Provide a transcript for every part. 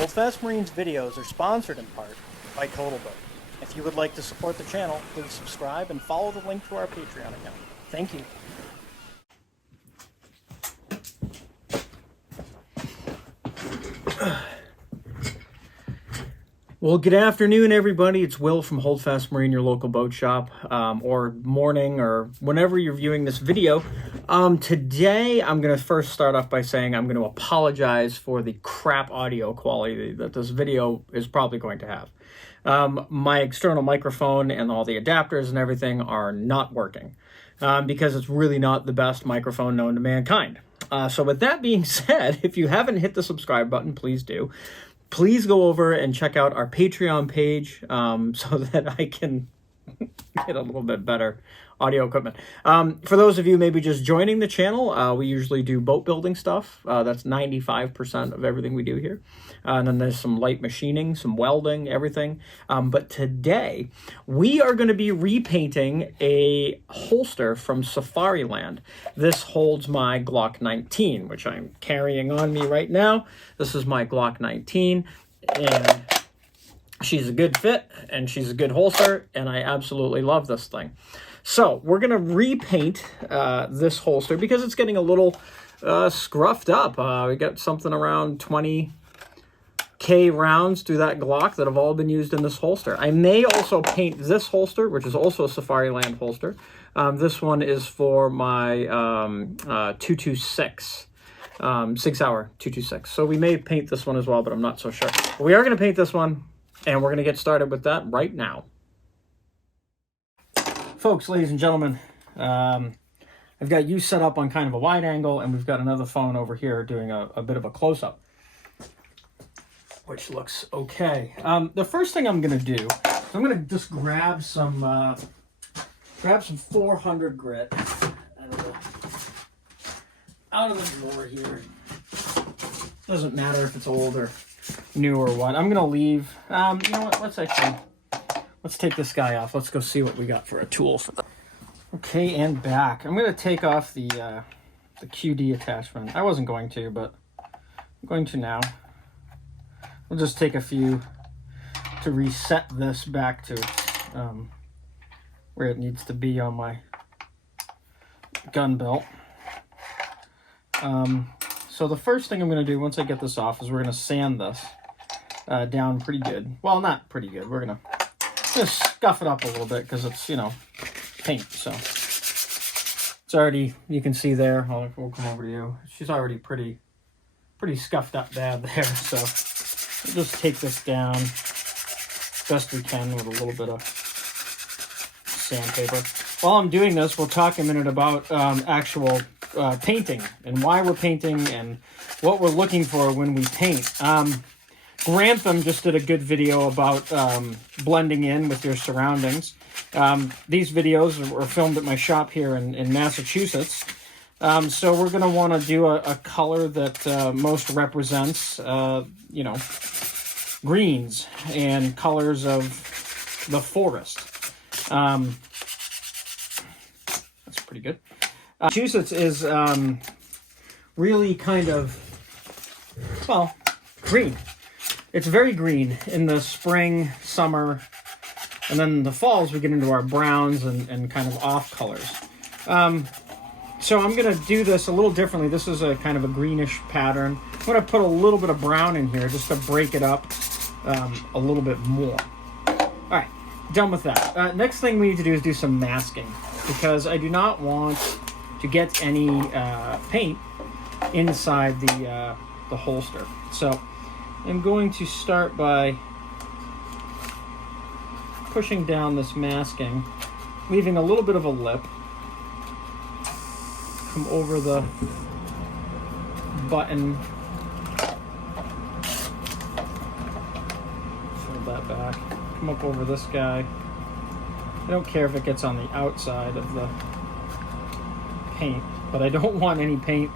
Holdfast Marine's videos are sponsored in part by TotalBoat. If you would like to support the channel, please subscribe and follow the link to our Patreon account. Thank you. Well, good afternoon, everybody. It's Will from Holdfast Marine, your local boat shop, or morning, or whenever you're viewing this video. Today, I'm going to first start off by saying I'm going to apologize for the crap audio quality that this video is probably going to have. My external microphone and all the adapters and everything are not working because it's really not the best microphone known to mankind. So with that being said, if you haven't hit the subscribe button, please do. Please go over and check out our Patreon page so that I can get a little bit better audio equipment. For those of you maybe just joining the channel, we usually do boat building stuff. That's 95% of everything we do here. And then there's some light machining, some welding, everything. But today, we are going to be repainting a holster from Safariland. This holds my Glock 19, which I'm carrying on me right now. This is my Glock 19, and she's a good fit, and she's a good holster, and I absolutely love this thing. So we're going to repaint this holster because it's getting a little scruffed up. We got something around 20K rounds through that Glock that have all been used in this holster. I may also paint this holster, which is also a Safariland holster. This one is for my 226. 6 hour 226. So we may paint this one as well, but I'm not so sure. But we are going to paint this one, and we're going to get started with that right now. Folks, ladies and gentlemen, I've got you set up on kind of a wide angle, and we've got another phone over here doing a bit of a close-up, which looks okay. The first thing I'm going to do is I'm going to just grab some 400 grit out of the drawer here. Doesn't matter if it's old or new or what. I'm gonna leave. You know what? Let's take this guy off. Let's go see what we got for a tool for that. Okay, and back. I'm gonna take off the QD attachment. I wasn't going to, but I'm going to now. We'll just take a few to reset this back to where it needs to be on my gun belt. So the first thing I'm going to do once I get this off is we're going to sand this down pretty good. Well, not pretty good. We're going to scuff it up a little bit because it's, you know, paint. So it's already, you can see there. We'll come over to you. She's already pretty scuffed up bad there. So we'll just take this down best we can with a little bit of sandpaper. While I'm doing this, we'll talk a minute about actual painting and why we're painting and what we're looking for when we paint. Grantham just did a good video about blending in with your surroundings. These videos were filmed at my shop here in Massachusetts. So we're going to want to do a color that most represents, you know, greens and colors of the forest. That's pretty good. Massachusetts is really kind of, well, green. It's very green in the spring, summer, and then the falls we get into our browns and kind of off colors. So I'm going to do this a little differently. This is a kind of a greenish pattern. I'm going to put a little bit of brown in here just to break it up a little bit more. All right, done with that. Next thing we need to do is do some masking because I do not want to get any paint inside the holster. So I'm going to start by pushing down this masking, leaving a little bit of a lip. Come over the button. Fold that back. Come up over this guy. I don't care if it gets on the outside of the paint, but I don't want any paint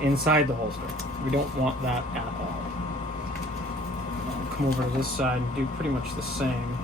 inside the holster. We don't want that at all. I'll come over to this side and do pretty much the same.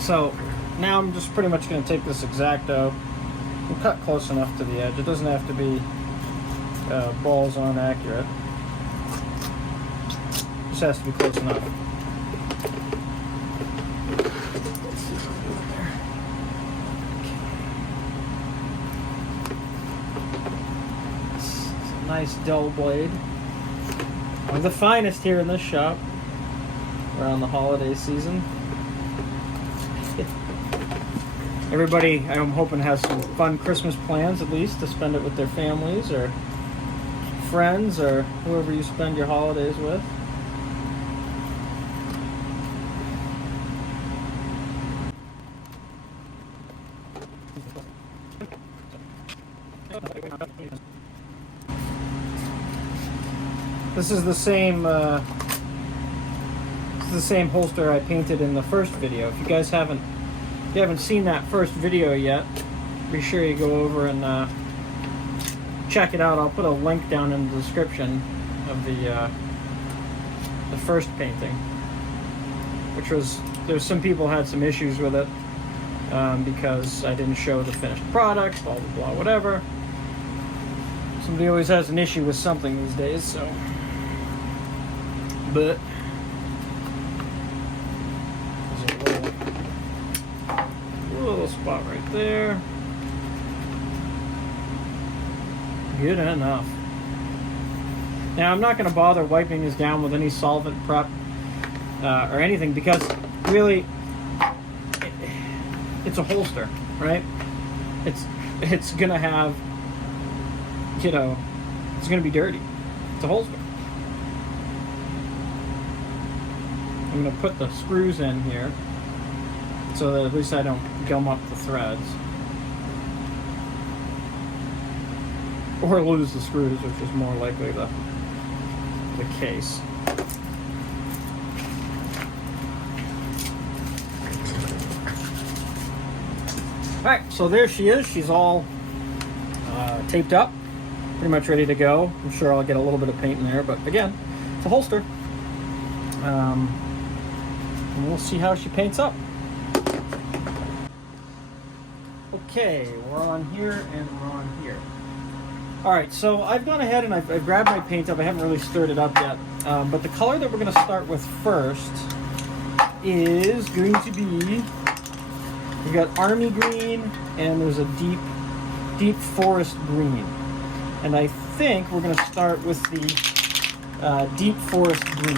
So now I'm just pretty much going to take this X-Acto and cut close enough to the edge. It doesn't have to be balls on accurate. It just has to be close enough. Nice dull blade. One of the finest here in this shop around the holiday season. Everybody, I'm hoping, has some fun Christmas plans, at least, to spend it with their families or friends or whoever you spend your holidays with. This is the same holster I painted in the first video. If you guys haven't seen that first video yet, be sure you go over and check it out. I'll put a link down in the description of the first painting, which was, there's some people had some issues with it because I didn't show the finished product, blah blah blah, whatever. Somebody always has an issue with something these days, so. But there's a little spot right there. Good enough. Now I'm not going to bother wiping this down with any solvent prep or anything, because really it's a holster, right? It's going to have, you know, it's going to be dirty. It's a holster. I'm going to put the screws in here so that at least I don't gum up the threads. Or lose the screws, which is more likely the case. Alright, so there she is. She's all taped up, pretty much ready to go. I'm sure I'll get a little bit of paint in there, but again, it's a holster. And we'll see how she paints up. Okay, we're on here and we're on here. Alright, so I've gone ahead and I've grabbed my paint up. I haven't really stirred it up yet. But the color that we're going to start with first is going to be, we've got army green and there's a deep forest green. And I think we're going to start with the deep forest green.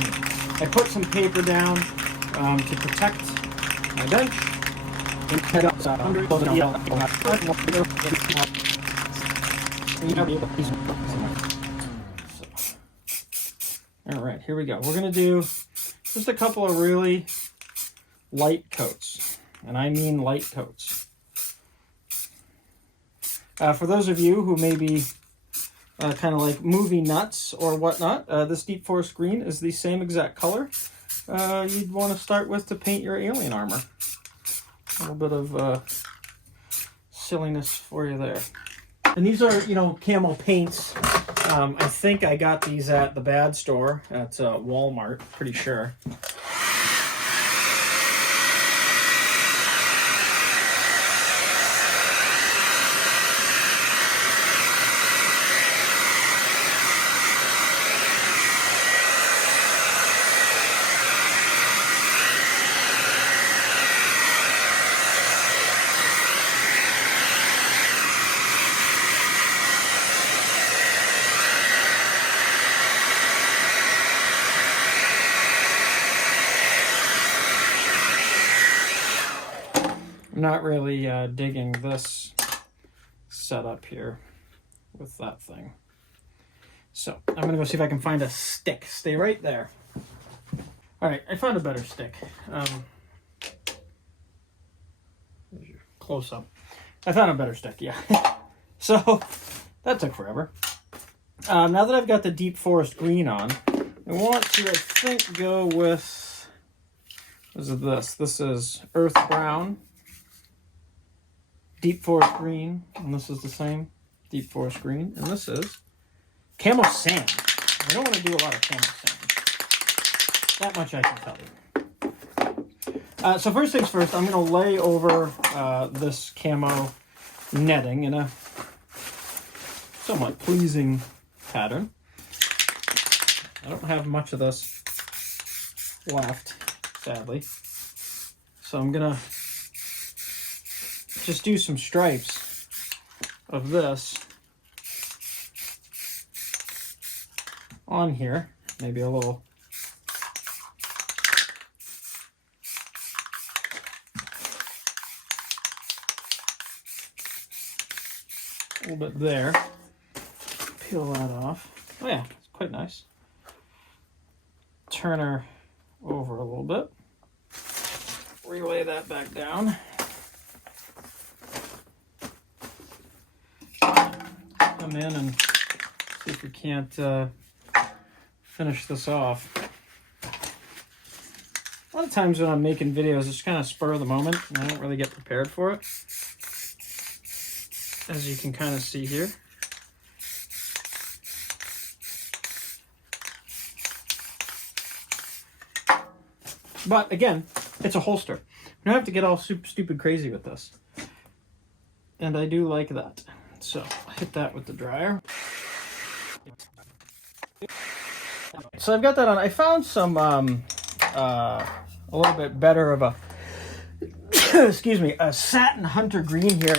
I put some paper down to protect my bench. Alright, here we go. We're going to do just a couple of really light coats. And I mean light coats. For those of you who may be kind of like movie nuts or whatnot, this deep forest green is the same exact color you'd want to start with to paint your alien armor. A little bit of silliness for you there. And these are, you know, camo paints. I think I got these at the bad store at Walmart, pretty sure. I'm not really digging this setup here with that thing. So I'm going to go see if I can find a stick. Stay right there. All right, I found a better stick. Close up. I found a better stick, yeah. So that took forever. Now that I've got the deep forest green on, I want to, I think, go with, what is this? This is earth brown, deep forest green, and this is the same, deep forest green, and this is camo sand. I don't want to do a lot of camo sand. That much I can tell you. So first things first, I'm going to lay over this camo netting in a somewhat pleasing pattern. I don't have much of this left, sadly. So I'm going to just do some stripes of this on here. Maybe a little bit there. Peel that off. Oh yeah, it's quite nice. Turn her over a little bit. Relay that back down. Come in and see if we can't finish this off. A lot of times when I'm making videos, it's kind of spur of the moment, and I don't really get prepared for it. As you can kind of see here. But again, it's a holster. You don't have to get all super stupid crazy with this. And I do like that. So I'll hit that with the dryer. So I've got that on. I found some a little bit better of a excuse me, a satin hunter green here,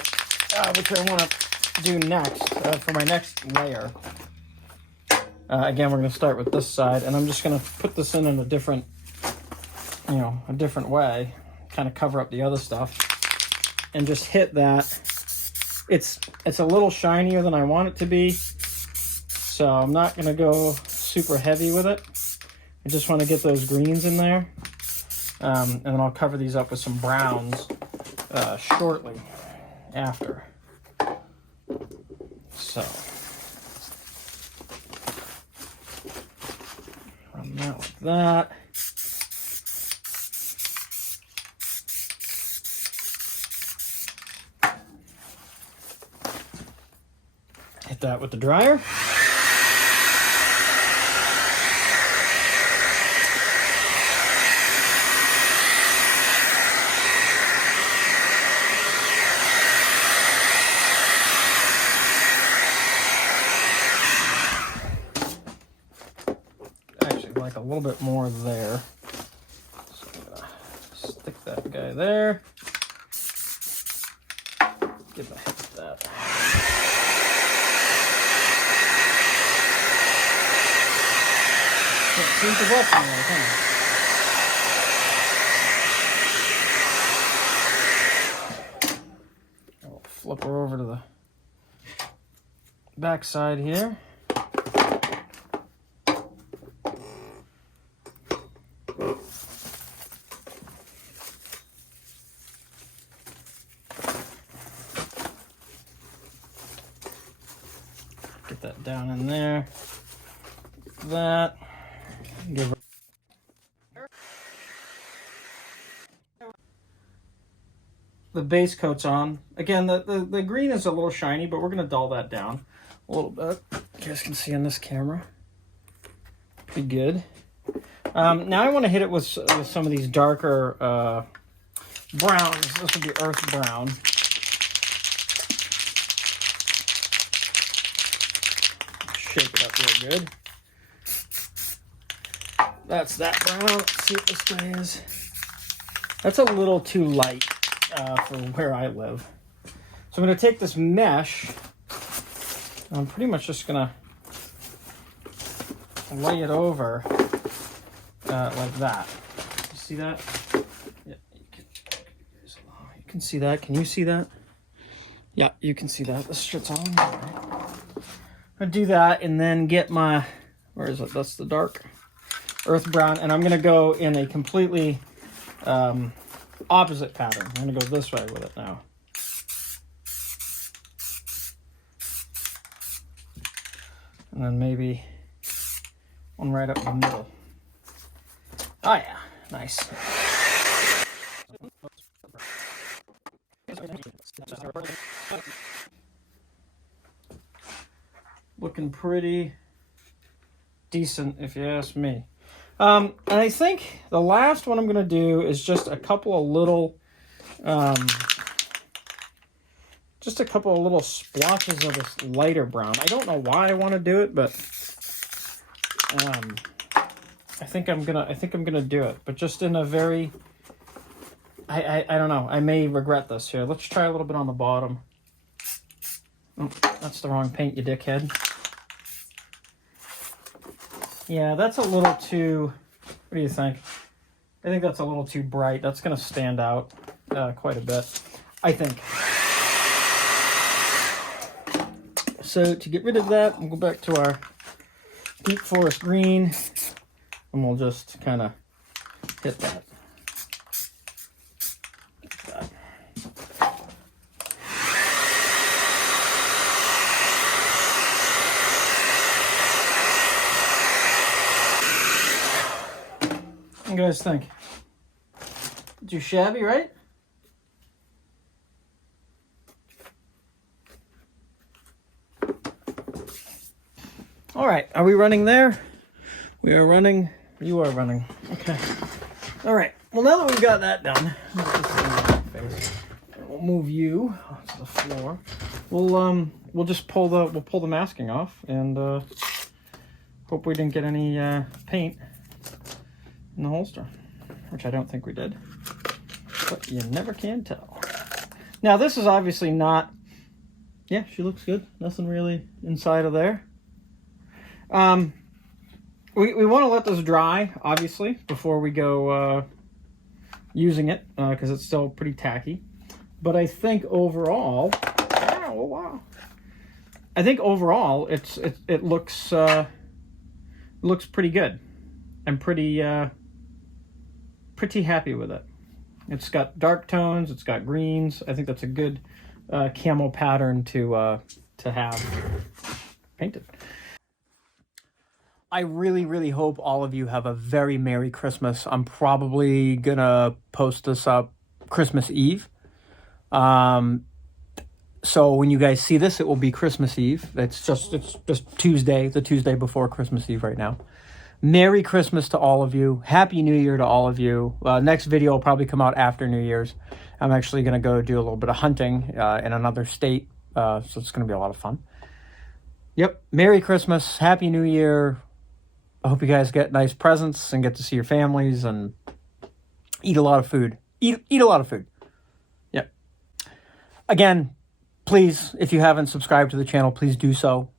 which I want to do next for my next layer. Again, we're going to start with this side, and I'm just going to put this in a different, a different way, kind of cover up the other stuff, and just hit that. It's a little shinier than I want it to be, so I'm not going to go super heavy with it. I just want to get those greens in there, and then I'll cover these up with some browns shortly after. So run that like that. Hit that with the dryer. Like a little bit more there. So I'm gonna stick that guy there. Give a hit with that. Can't seem to work on it, huh? I'll flip her over to the back side here. Get that down in there. That. Give her. The base coat's on. Again, the green is a little shiny, but we're going to dull that down a little bit. You guys can see on this camera. Pretty good. Now I want to hit it with some of these darker browns. This would be earth brown. Shake it up real good. That's that brown. Let's see what this guy is. That's a little too light for where I live. So I'm going to take this mesh. I'm pretty much just going to lay it over like that. You see that? Yeah, you can see that. Can you see that? Yeah, you can see that. This shit's on. I'm going to do that and then get my, where is it? That's the dark earth brown. And I'm going to go in a completely opposite pattern. I'm going to go this way with it now. And then maybe one right up the middle. Oh yeah, nice. Looking pretty decent, if you ask me. And I think the last one I'm going to do is just a couple of little, splotches of this lighter brown. I don't know why I want to do it, but I think I'm gonna do it. But just in a very, I don't know. I may regret this here. Let's try a little bit on the bottom. Oh, that's the wrong paint, you dickhead. Yeah, that's a little too, what do you think? I think that's a little too bright. That's going to stand out quite a bit, I think. So to get rid of that, we'll go back to our deep forest green, and we'll just kind of hit that. Like that. What do you guys think? Too shabby, right? All right, are we running there? We are running. You are running. Okay. All right. Well, now that we've got that done, we'll move you onto the floor. We'll just pull the masking off and hope we didn't get any paint in the holster, which I don't think we did, but you never can tell. Now this is obviously not. Yeah, she looks good. Nothing really inside of there. We want to let this dry, obviously, before we go using it, because it's still pretty tacky. But I think overall, oh wow, I think overall it looks pretty good. I'm pretty happy with it. It's got dark tones. It's got greens. I think that's a good camo pattern to have painted. I really, really hope all of you have a very Merry Christmas. I'm probably gonna post this up Christmas Eve. So when you guys see this, it will be Christmas Eve. It's just Tuesday, the Tuesday before Christmas Eve right now. Merry Christmas to all of you. Happy New Year to all of you. Next video will probably come out after New Year's. I'm actually gonna go do a little bit of hunting in another state, so it's gonna be a lot of fun. Yep. Merry Christmas. Happy New Year. I hope you guys get nice presents and get to see your families and eat a lot of food. Eat a lot of food. Yep. Again, please, if you haven't subscribed to the channel, please do so.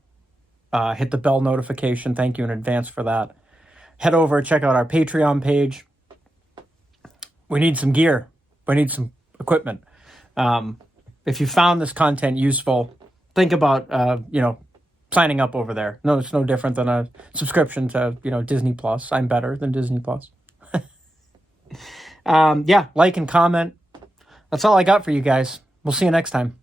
Hit the bell notification. Thank you in advance for that. Head over, check out our Patreon page. We need some gear. We need some equipment. If you found this content useful, think about, signing up over there. No, it's no different than a subscription to, Disney Plus. I'm better than Disney Plus. Yeah, like and comment. That's all I got for you guys. We'll see you next time.